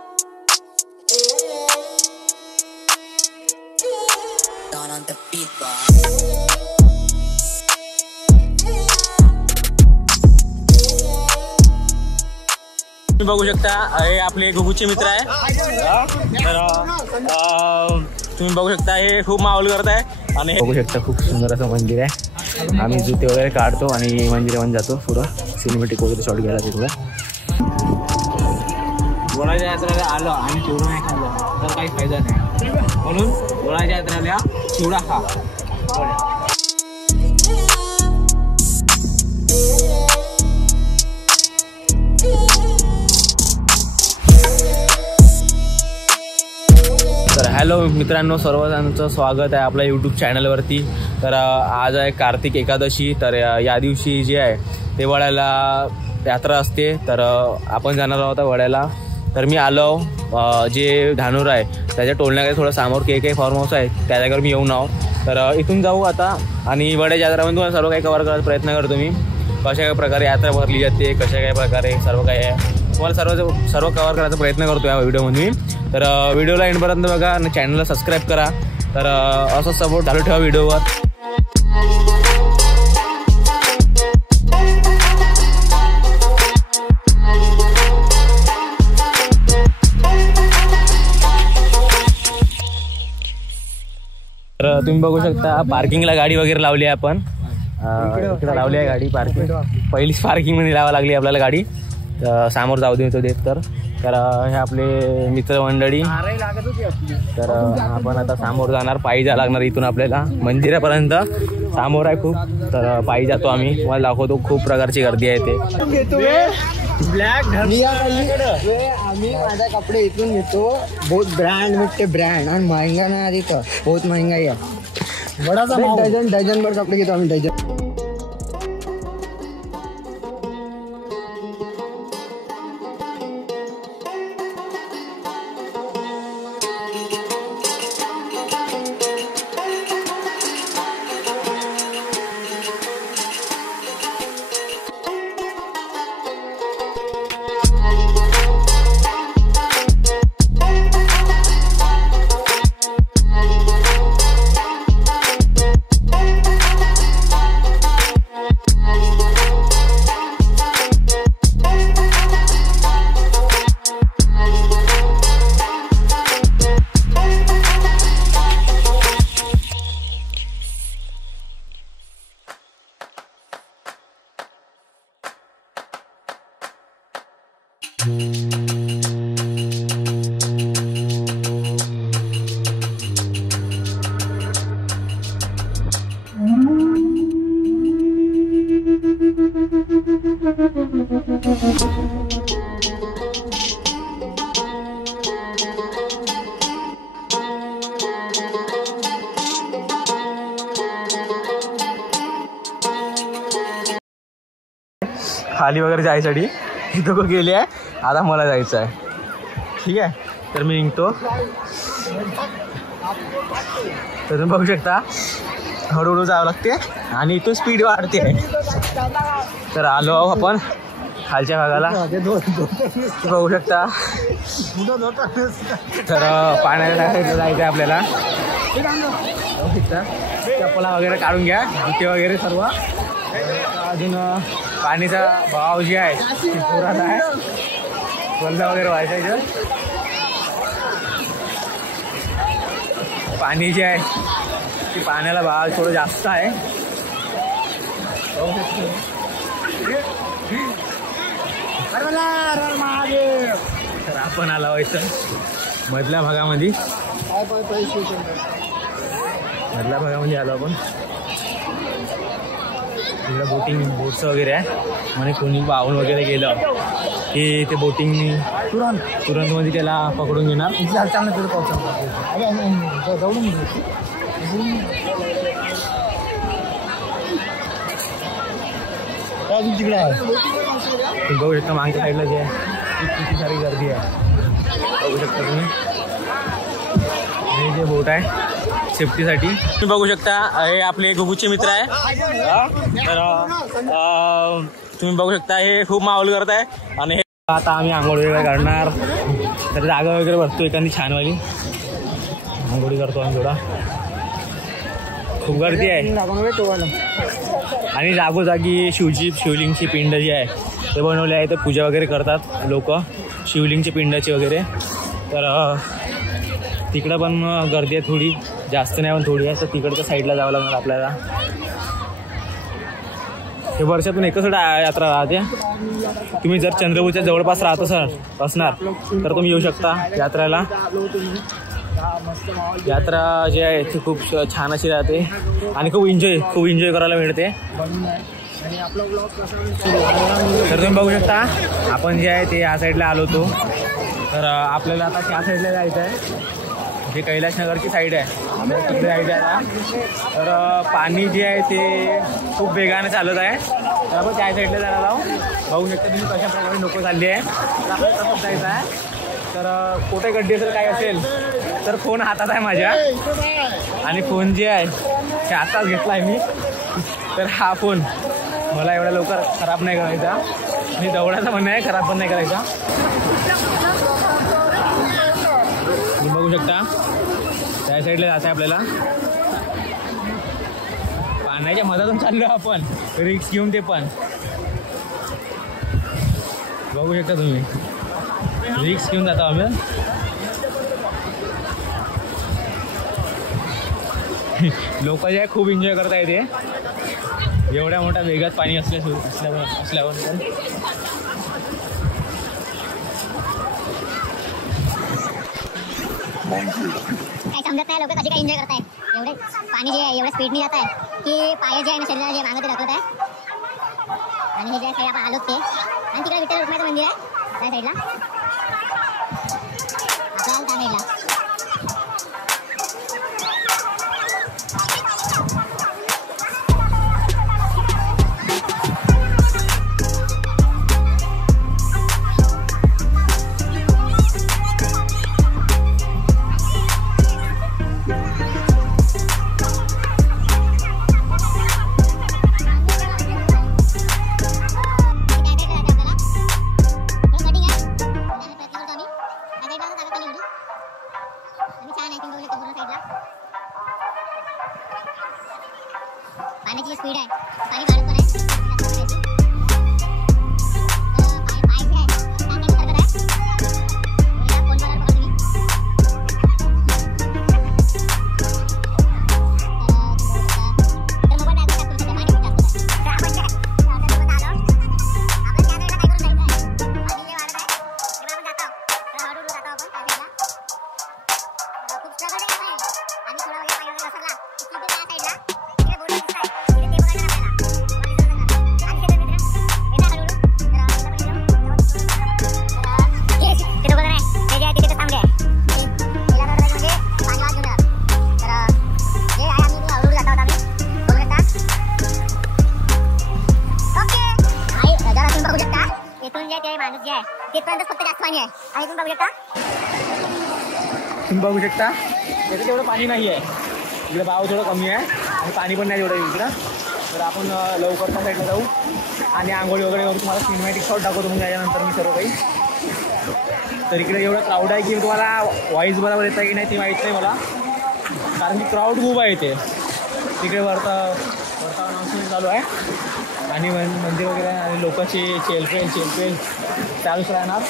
तुम्ही बघू शकता हे आपले गुगूचे मित्र आहे. तर तुम्ही बघू शकता हे खूप माहोल करत आहे आणि बघू शकता खूप सुंदर असं मंदिर आहे. आम्ही जुते वगैरे काढतो आणि मंदिरामध्ये जातो पुढं सिनेमॅटिक वगैरे शॉट घ्यायला तिथं. गोळाच्या यात्रेला आलो आणि चिवडा नाही खाल्लं तर काही फायदा नाही, म्हणून गोळाच्या यात्रेला चिवडा खा. तर हॅलो मित्रांनो, सर्वांचं स्वागत आहे आपल्या यूट्यूब चॅनलवरती. तर आज आहे कार्तिक एकादशी. तर या दिवशी जे आहे ते वड्याला यात्रा असते. तर आपण जाणार आहोत वड्याला. तर मी आलो जे धानूर आहे त्याच्या टोलण्याकडे थोडं समोर के फार्म हाऊस आहे त्या जागेवर मी येऊन आहो. तर इथून जाऊ आता आणि वड्याच्या यात्रामध्ये तुम्हाला सर्व काही कव्हर करायचा प्रयत्न करतो मी. कशा काय प्रकारे यात्रा भरली जाते, कशा काय प्रकारे सर्व काही आहे तुम्हाला सर्व कव्हर करायचा प्रयत्न करतो या व्हिडिओमध्ये. तर व्हिडिओला एंडपर्यंत बघा आणि चॅनलला सबस्क्राईब करा. तर असं सपोर्ट चालू ठेवा व्हिडिओवर. तर तुम्ही बघू शकता पार्किंगला गाडी वगैरे लावली आहे आपण. इकडे लावली आहे गाडी पार्किंग. पहिलीच पार्किंगमध्ये लावा लागली आपल्याला गाडी. समोर जाऊ देतो देत. तर हे आपले मित्रमंडळी. तर आपण आता समोर जाणार, पायी जायला लागणार इथून आपल्याला मंदिरापर्यंत. समोर आहे खूप, तर पायी जातो आम्ही. तुम्हाला दाखवतो खूप प्रकारची गर्दी आहे ते. आम्ही माझा कपडे इथून घेतो. बहुत ब्रँड मिळते, ब्रँड आणि महंगा नाही आधी तर बहुत महंगाई आहे. डझनभर कपडे घेतो आम्ही. डझन खाली वगैरे जायसाठी इथं गेले आहे. आता मला जायचं आहे. ठीक आहे, तर मी निघतो. तर तुम्ही बघू शकता हळूहळू जावं लागते आणि इथून स्पीड वाढते. तर आलो आपण खालच्या भागाला. बघू शकता. तर पाण्याच्या साईडला जायचं आहे आपल्याला. चप्पला वगैरे काढून घ्या, जुते वगैरे सर्व. अजून पाणीचा भाव जे आहे पुरात आहे. बंदा वगैरे व्हायचा इथं. पाणी जे आहे ते पाण्याला भाव थोडं जास्त आहे. तर आपण आलो व्हायचं मधल्या भागामध्ये. आलो आपण. इकडे बोट्स वगैरे आहे. आणि कोणी वाहून वगैरे गेलं की ते बोटिंग तुरंतमध्ये त्याला पकडून घेणार. तिकडे आहे. तुम्ही बघू शकता मागच्या साईडला जे आहे किती सारी गर्दी आहे. बघू शकता तुम्ही. हे जे बोट आहे सेफ्टीसाठी. तुम्ही बघू शकता हे आपले गुगूचे मित्र आहे. तर तुम्ही बघू शकता हे खूप माहोल करत आहे. आणि आता आम्ही आंघोळ वगैरे करणार. तर जागा वगैरे बघतो एखादी छानवाली, आंघोळी करतो आम्ही थोडा. खूप गर्दी आहे आणि जागोजागी शिवलिंगची पिंड जी आहे ते बनवले आहे. ते पूजा वगैरे करतात लोक शिवलिंगची पिंडाची वगैरे. तर तिकडं पण गर्दी आहे थोडी, जास्त नाही पण थोडी आहे. तर तिकडच्या साईडला जावं लागणार आपल्याला. हे वर्षातून एकच यात्रा राहते. तुम्ही जर चंद्रपूरच्या जवळपास राहत असणार तर तुम्ही येऊ शकता यात्रेला. यात्रा जी आहे ती खूप छान अशी राहते आणि खूप एन्जॉय करायला मिळते. तर तुम्ही बघू शकता आपण जे आहे ते या साईडला आलो होतो. तर आपल्याला आता त्या साईडला जायचं आहे, जे कैलासनगरची साईड आहे तिकडे जायचं आहे. तर पाणी जे आहे ते खूप वेगाने चालत आहे. तर आपण त्या साईडला जायला जाऊ. बघू शकता तुम्ही कशा प्रकारे लोक चालली आहे. तर आपल्याला तसंच जायचं आहे. तर कुठे गड्डी असेल काय असेल तर फोन हातात आहे माझ्या, आणि फोन जे आहे ते आताच घेतला आहे मी. तर हा फोन मला एवढ्या लवकर खराब नाही करायचा, आणि दवडाचा म्हणणं आहे खराब पण नाही करायचा. तुम्ही बघू शकता त्या साईडला जायचं आहे आपल्याला. पाण्याच्या मधातून चाललो आपण, रिक्स घेऊन. ते पण बघू शकता तुम्ही, रिक्स घेऊन जातो आम्ही. लोक जे आहे खूप एन्जॉय करता येते एवढ्या मोठ्या वेगात पाणी असल्यावर. काय समजत नाही लोक कशी काय एन्जॉय करताय. एवढे पाणी जे आहे एवढ्या स्पीडने जात आहे की पाय जे आहे ना शरीराला जे मागं ते दाखवत आहे. आणि हे जे साईड आपण आलोच ते, आणि तिकडे विठ्ठल रुक्माईचं मंदिर आहे त्या साईडला. आपल्याला त्या साईडला पाण्याची स्पीड आहे, पाणी वाढत पण आहे. तुम्ही बघू शकता त्याचं तेवढं पाणी नाही आहे इकडे, भाव थोडं कमी आहे आणि पाणी पण नाही तेवढं इकडं. तर आपण लवकर त्या साईडला जाऊ आणि आंघोळी वगैरे करू. तुम्हाला सिनेमॅटिक शॉट दाखवतो मग याच्यानंतर मी सर्व काही. तर इकडे एवढं क्राऊड आहे की तुम्हाला व्हॉईस बरोबर येतं की नाही ते माहीत नाही मला, कारण की क्राऊड खूप आहे इथे. तिकडे अनाउन्समेंट चालू आहे आणि मंदिर वगैरे आणि लोकांची चेलपेल चालूच राहणार.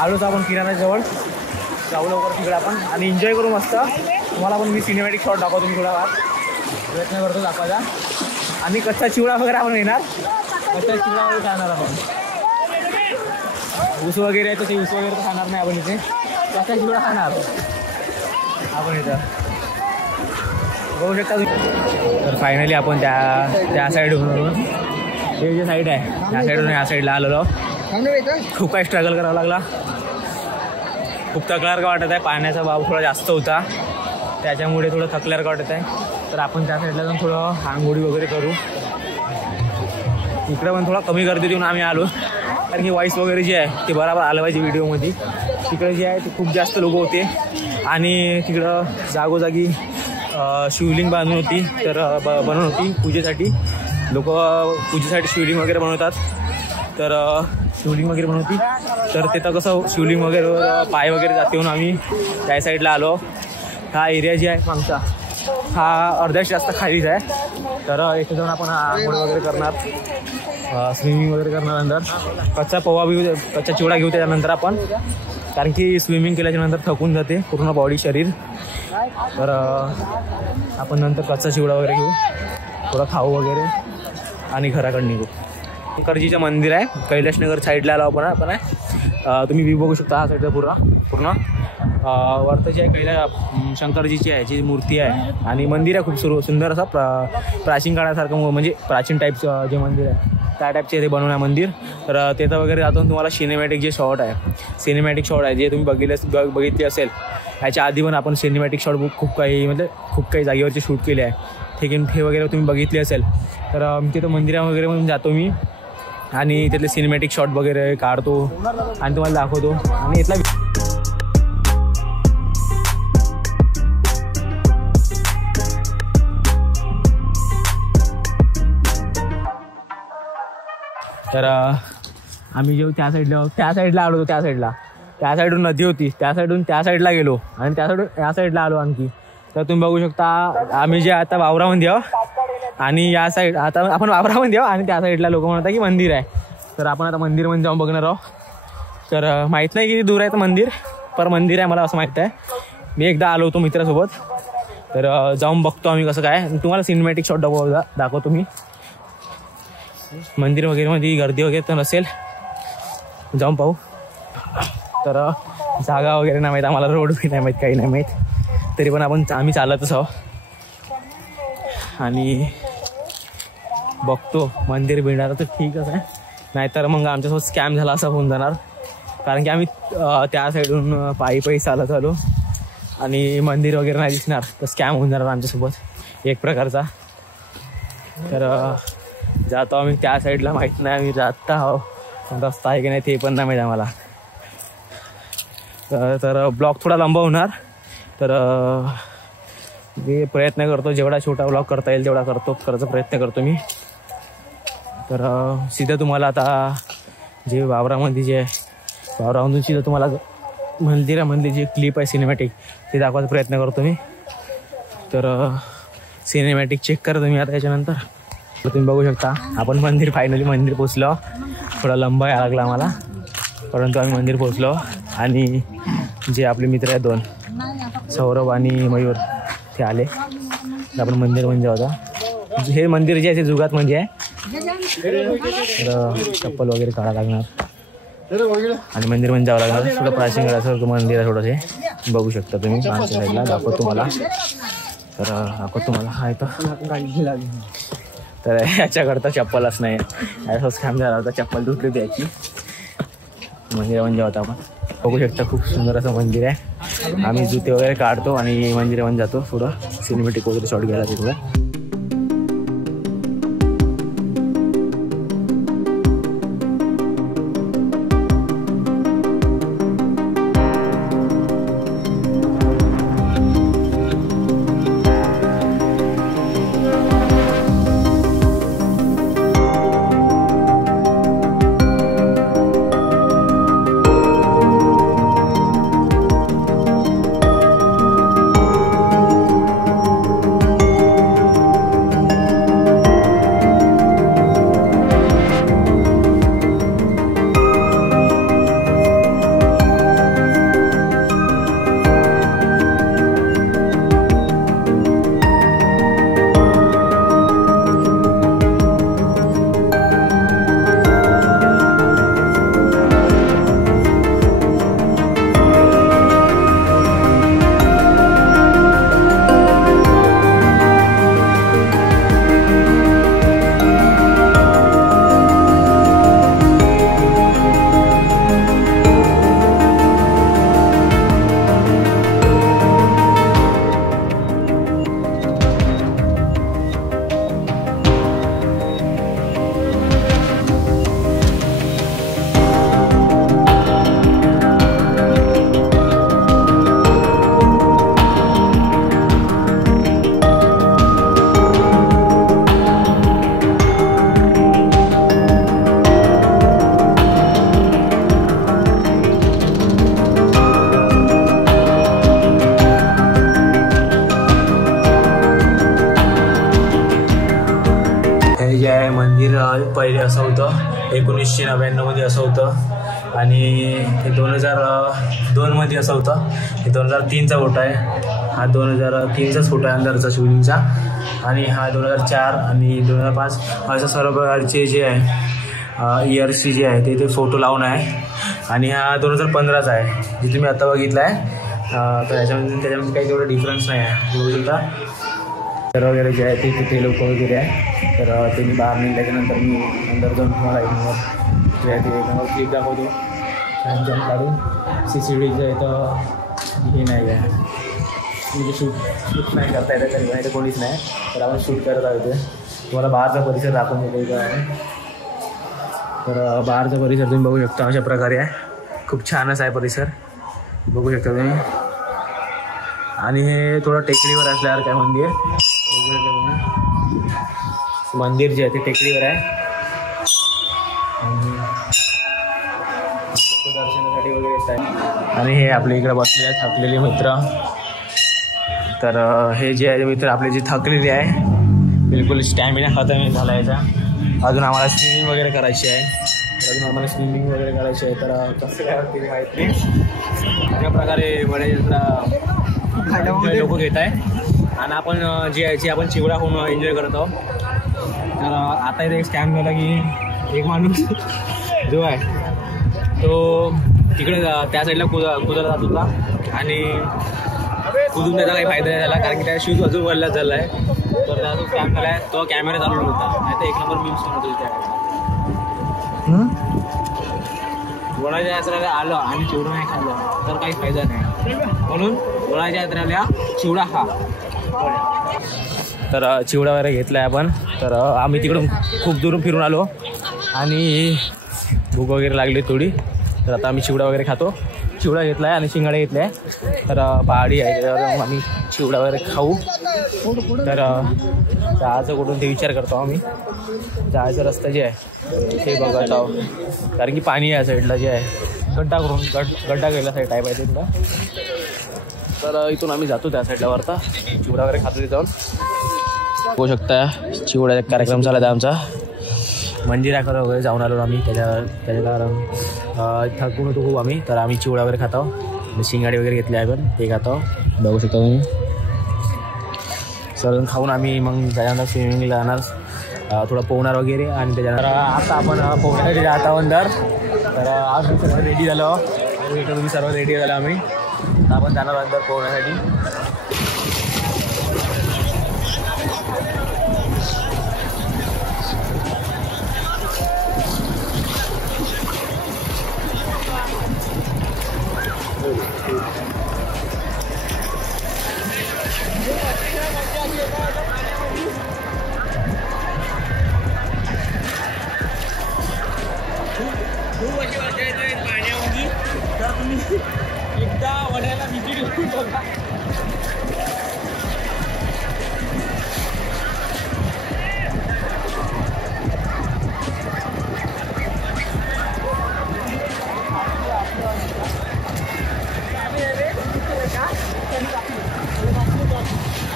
आलोच आपण किराणाजवळ, जाऊ लवकर तिकडे आपण आणि एन्जॉय करू मस्त. तुम्हाला पण मी सिनेमॅटिक शॉट दाखवतो मी थोडा प्रयत्न करतो दाखवायचा. आणि कच्चा चिवडा वगैरे आपण येणार, कच्चा चिवडा वगैरे खाणार आपण. ऊस वगैरे आहे तर ते ऊस वगैरे तर खाणार नाही आपण इथे, कच्चा चिवडा खाणार आपण इथं. बघू शकता तुम्ही. तर फायनली आपण त्या साईडवरून हे जे साईड आहे त्या साईडवरून या साईडला आलेलो. खूप काही स्ट्रगल करावा लागला, खूप थकल्यासारखं वाटत आहे. पाण्याचा भाव थोडा जास्त होता त्याच्यामुळे थोडं थकल्यासारखं वाटत आहे. तर आपण त्या साईडला जाऊन थोडं आंघोळी वगैरे करू. इकडे पण थोडा कमी गर्दी देऊन आम्ही आलो, कारण की व्हॉईस वगैरे जे आहे ते बरोबर आलं पाहिजे व्हिडिओमध्ये. तिकडे जे आहे ते खूप जास्त लोक होते आणि तिकडं जागोजागी शिवलिंग बांधून होती, तर बनवून होती पूजेसाठी. लोक पूजेसाठी शिवलिंग वगैरे बनवतात. तर शिवलिंग वगैरे बनवती. तर तिथं कसं शिवलिंग वगैरे पाय वगैरे जाते म्हणून आम्ही त्या साईडला आलो. हा एरिया जे आहे मागचा हा अर्ध्याशी जास्त खालीच आहे. तर इथे जाऊन आपण आंघोळ वगैरे करणार, स्विमिंग वगैरे करणार. नंतर कच्चा पोहा घेऊ, कच्चा चिवडा घेऊ त्याच्यानंतर आपण, कारण की स्विमिंग केल्याच्या नंतर थकून जाते पूर्ण बॉडी शरीर. तर आपण नंतर कच्चा चिवडा वगैरे घेऊ, थोडं खाऊ वगैरे आणि घराकडे निघू. शंकरजीचं मंदिर आहे कैलाशनगर साईडला आलो आपण आहे. तुम्ही व्ह्यू बघू शकता हा साईडचा पूर्ण वरतं जे आहे शंकरजीची आहे जी मूर्ती आहे आणि मंदिर आहे खूप सुंदर असं प्राचीन काळासारखं, म्हणजे प्राचीन टाईपचं जे मंदिर आहे त्या टाईपचे ते बनवून आहे मंदिर. तर तिथं वगैरे जातो तुम्हाला सिनेमॅटिक जे शॉट आहे जे तुम्ही बघितले असेल. ह्याच्या आधी पण आपण सिनेमॅटिक शॉट खूप काही जागेवरचे शूट केले आहे. ठीक आहे, हे वगैरे तुम्ही बघितले असेल. तर तिथं मंदिरा वगैरे म्हणून जातो मी आणि तिथले सिनेमॅटिक शॉट वगैरे काढतो आणि तुम्हाला दाखवतो. आणि इथला तर आम्ही जेव्हा त्या साईडला आलो, त्या साईडून नदी होती, त्या साईडला गेलो आणि या साईडला आलो आणखी. तर तुम्ही बघू शकता आम्ही जे आता वावरामध्ये आहो आणि या साईड आता आपण वावरामध्ये आहो आणि त्या साईडला लोक म्हणतात की मंदिर आहे. तर आपण आता मंदिरमध्ये जाऊन बघणार आहोत. तर माहीत नाही किती दूर आहे तर मंदिर आहे मला असं माहीत आहे. मी एकदा आलो होतो मित्रासोबत. तर जाऊन बघतो आम्ही कसं काय, तुम्हाला सिनेमॅटिक शॉट दाखवतो मी. मंदिर वगैरेमध्ये गर्दी वगैरे तर नसेल, जाऊन पाहू. तर जागा वगैरे नाही माहीत आम्हाला, रोड बी नाही माहीत, काही नाही माहीत. तरी पण आम्ही चालतच आहो आणि बघतो मंदिर भेटणार तर ठीकच आहे, नाहीतर मग आमच्यासोबत स्कॅम झाला असं होऊन जाणार. कारण की आम्ही त्या साईडून पायी चालत आलो आणि मंदिर वगैरे नाही दिसणार तर स्कॅम होऊन जाणार आमच्यासोबत एक प्रकारचा. तर जातो आम्ही त्या साईडला, माहीत नाही आम्ही जात आहो, रस्ता आहे की नाही ते पण नाही माहीत आम्हाला. तर ब्लॉग थोडा लांबा होणार. तर मी प्रयत्न करतो जेवढा छोटा ब्लॉग करता येईल तेवढा करायचा प्रयत्न करतो मी. तर सीधा तुम्हाला आता जे वावरामधून सीधा तुम्हाला मंदिरामधली जी क्लिप आहे सिनेमॅटिक ते दाखवायचा प्रयत्न करतो मी. तर सिनेमॅटिक चेक करा तुम्ही आता याच्यानंतर. तुम्ही बघू शकता आपण फायनली मंदिर पोचलो. थोडा लंबा यायला लागला आम्हाला, परंतु आम्ही मंदिर पोचलो. आणि जे आपले मित्र आहेत 2 सौरभ आणि मयूर ते आले. आपण मंदिर म्हणजे होता हे मंदिर जे आहे जुगात म्हणजे आहे. तर चप्पल वगैरे काढायला लागणार आणि मंदिर म्हणजे जावं लागणार. थोडं प्राचीन काळाचं मंदिर आहे थोडंसे, बघू शकता तुम्ही मागच्या साईडला. दाखवतो तुम्हाला. तर दाखवतो तुम्हाला हा इथं. तर याच्याकरता चप्पलच नाही, याचा स्कॅम झाला होता, चप्पल तुटली होती याची. मंदिर म्हणजे होता आपण बघू शकता, खूप सुंदर असं मंदिर आहे. आम्ही जुते वगैरे काढतो आणि मंदिरामध्ये जातो थोडं सिनेमॅटिक वगैरे शॉट घ्यायला तिथं. 1999 मध्ये असं होतं आणि हे 2002 मध्ये असं होतं. हे 2003चा फोटो आहे. हा 2003चाच फोटो आहे अंदरचा शिवलिंगचा. आणि हा 2004 आणि 2005 असं सर्व प्रकारचे जे आहे इयर्सची जे आहे ते फोटो लावून आहे. आणि हा 2015चा आहे जे तुम्ही आता बघितला आहे. तर त्याच्यामध्ये काही तेवढं डिफरन्स नाही आहे. बघू शकता तर वगैरे जे आहे ते लोक वगैरे आहे. तर ते मी बाहेर निघल्याच्यानंतर मी अंदर जाऊन तुम्हाला एक नंबर जे आहे ते एक नंबर क्लिप दाखवतो. जम्प काढून CCTVचं इथं हे नाही आहे म्हणजे शूट नाही करता येतं तरी नाही तर कोणीच नाही. तर आपण शूट करत आहोत. तुम्हाला बाहेरचा परिसर दाखवून देतो इथं आहे. तर बाहेरचा परिसर तुम्ही बघू शकता अशा प्रकारे आहे. खूप छानच आहे परिसर बघू शकता तुम्ही. आणि हे थोडं टेकडीवर असल्यावर काय मंदिर बघू शकता तुम्ही. मंदिर जे आहे ते टेकडीवर आहे आणि लोक दर्शनासाठी वगैरे येत आहे. आणि हे आपल्या इकडे बसलेले थकलेले मित्र. तर हे जे आहे मित्र आपले जे थकलेले आहे बिलकुल स्टॅमिना खतम झाला याचा. अजून आम्हाला स्विमिंग वगैरे करायची आहे. तर कसं काय वाटते माहीत नाही. अशा प्रकारे बरेच लोक घेत आहे. आणि आपण जे आपण चिवडा होऊन एन्जॉय करत आहोत. तर आता इथे एक स्कॅम झाला की एक माणूस जो आहे तो तिकडे त्या साईडला कुदायला जात होता आणि कुदून त्याचा काही फायदा नाही झाला कारण की त्या शूज अजून वरलाच झाला आहे. तर त्याचा जो स्कॅम झाला आहे तो कॅमेरा चालू होता नाही तर एक नंबर मीम्स करत होती त्या वडाच्या यात्रेला आलं आणि चिवडा नाही खाल्लं तर काही फायदा नाही. म्हणून वडाच्या यात्रेला चिवडा खा. तर चिवडा वगैरे घेतला आहे आपण. तर आम्ही तिकडून खूप दुरून फिरून आलो आणि भूक वगैरे लागली थोडी. तर आता आम्ही चिवडा वगैरे खातो. चिवडा घेतला आहे आणि शिंगाडे घेतले आहे. तर पहाडी आहे त्याच्यावर आम्ही चिवडा वगैरे खाऊ. तर जायचं कुठून ते विचार करतो आम्ही. जायचं रस्ता जे आहे ते बघत आहोत कारण की पाणी या साईडला जे आहे गड्डा गेला साईड टाईप आहे तिथला. तर इथून आम्ही जातो त्या साईडला वरता चिवडा वगैरे खातो. तिथे जाऊन बघू शकता चिवड्याचा कार्यक्रम चालला आहे आमचा. मंदिराकडे वगैरे जाऊन आलो आम्ही त्याच्या कारण थकून होतो खूप आम्ही. तर आम्ही चिवडा वगैरे खातो. शिंगाडी वगैरे घेतले आहे पण ते खातो बघू शकता तुम्ही. सर खाऊन आम्ही मग त्याच्यानंतर स्विमिंगला जाणार थोडं पोहणार वगैरे. आणि त्याच्यानंतर आता आपण पोहण्यासाठी जात आहोत अंदर. तर आज सर्व रेडी झालो आणि तुम्ही सर्व रेडी झालो आम्ही. तर आपण जाणार अंदर पोहण्यासाठी. पाण्यामध्ये तर तुम्ही एकदा वड्याला विजिट घेऊन बघा.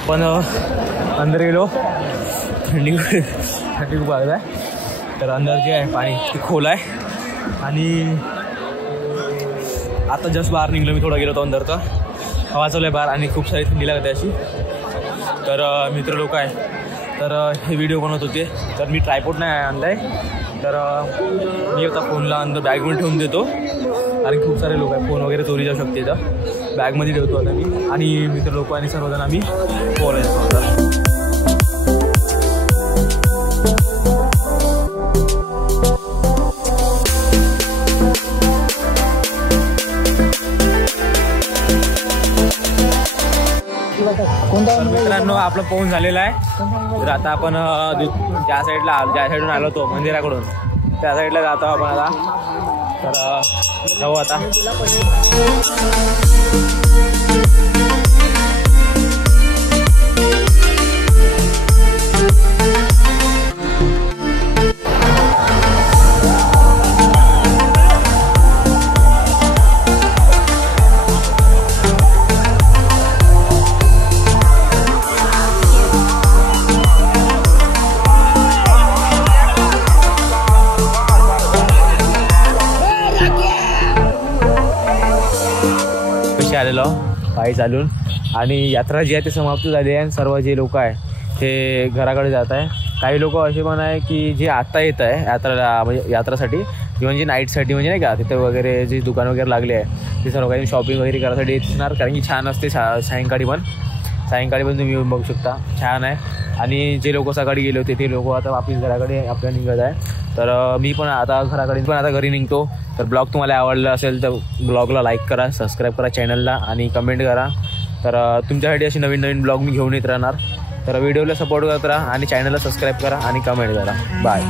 पण अंदर गेलो थंडी खूप लागत आहे. तर अंदर जे आहे पाणी ते खोल आहे आणि आता जस्ट बाहेर निघलो मी. थोडं गेलो होतो अंदर तर हवा चालू आहे बाहेर आणि खूप सारी थंडी लागते अशी. तर मित्र लोक आहे तर हे व्हिडिओ बनवत होते. तर मी ट्रायपॉड नाही आणला आहे. तर मी आता फोनला अंदर बॅगमध्ये ठेवून देतो आणि खूप सारे लोक आहे. फोन वगैरे चोरी जाऊ शकते इथं. बॅगमध्ये ठेवतो आता मी आणि मित्र लोक आणि सर्वजण आम्ही पोहायला जातो. मित्रांनो आपलं पोहून झालेलं आहे. तर आता आपण ज्या साईडून आलो तो मंदिराकडून त्या साईडला जातो आपण आता. तर जाऊ आता. पायीशी आलेलो पायी चालून. आणि यात्रा जी आहे ती समाप्त झाली आहे आणि सर्व जे लोक आहे ते घराकडे जात आहे. काही लोक असे पण आहे की जे आत्ता येत आहे यात्राला म्हणजे यात्रासाठी किंवा म्हणजे नाईटसाठी म्हणजे नाही का तिथे वगैरे जे दुकान वगैरे लागले आहे ते सर्व काही शॉपिंग वगैरे करायसाठी येणार कारण की छान असते सायंकाळी पण तुम्ही येऊन बघू शकता छान आहे. आणि जे लोक सकाळी गेले होते ते लोक आता वापस घराकडे आपल्या निघत आहे. तर मी पण आता घरी निघतो. तर ब्लॉग तुम्हाला आवडला असेल तर ब्लॉगला लाईक करा, सबस्क्राईब करा चॅनलला आणि कमेंट करा. तर तुमच्यासाठी अशी नवीन ब्लॉग मी घेऊन येत राहणार. तर व्हिडिओला सपोर्ट करत राहा आणि चॅनलला सबस्क्राईब करा आणि कमेंट करा. बाय.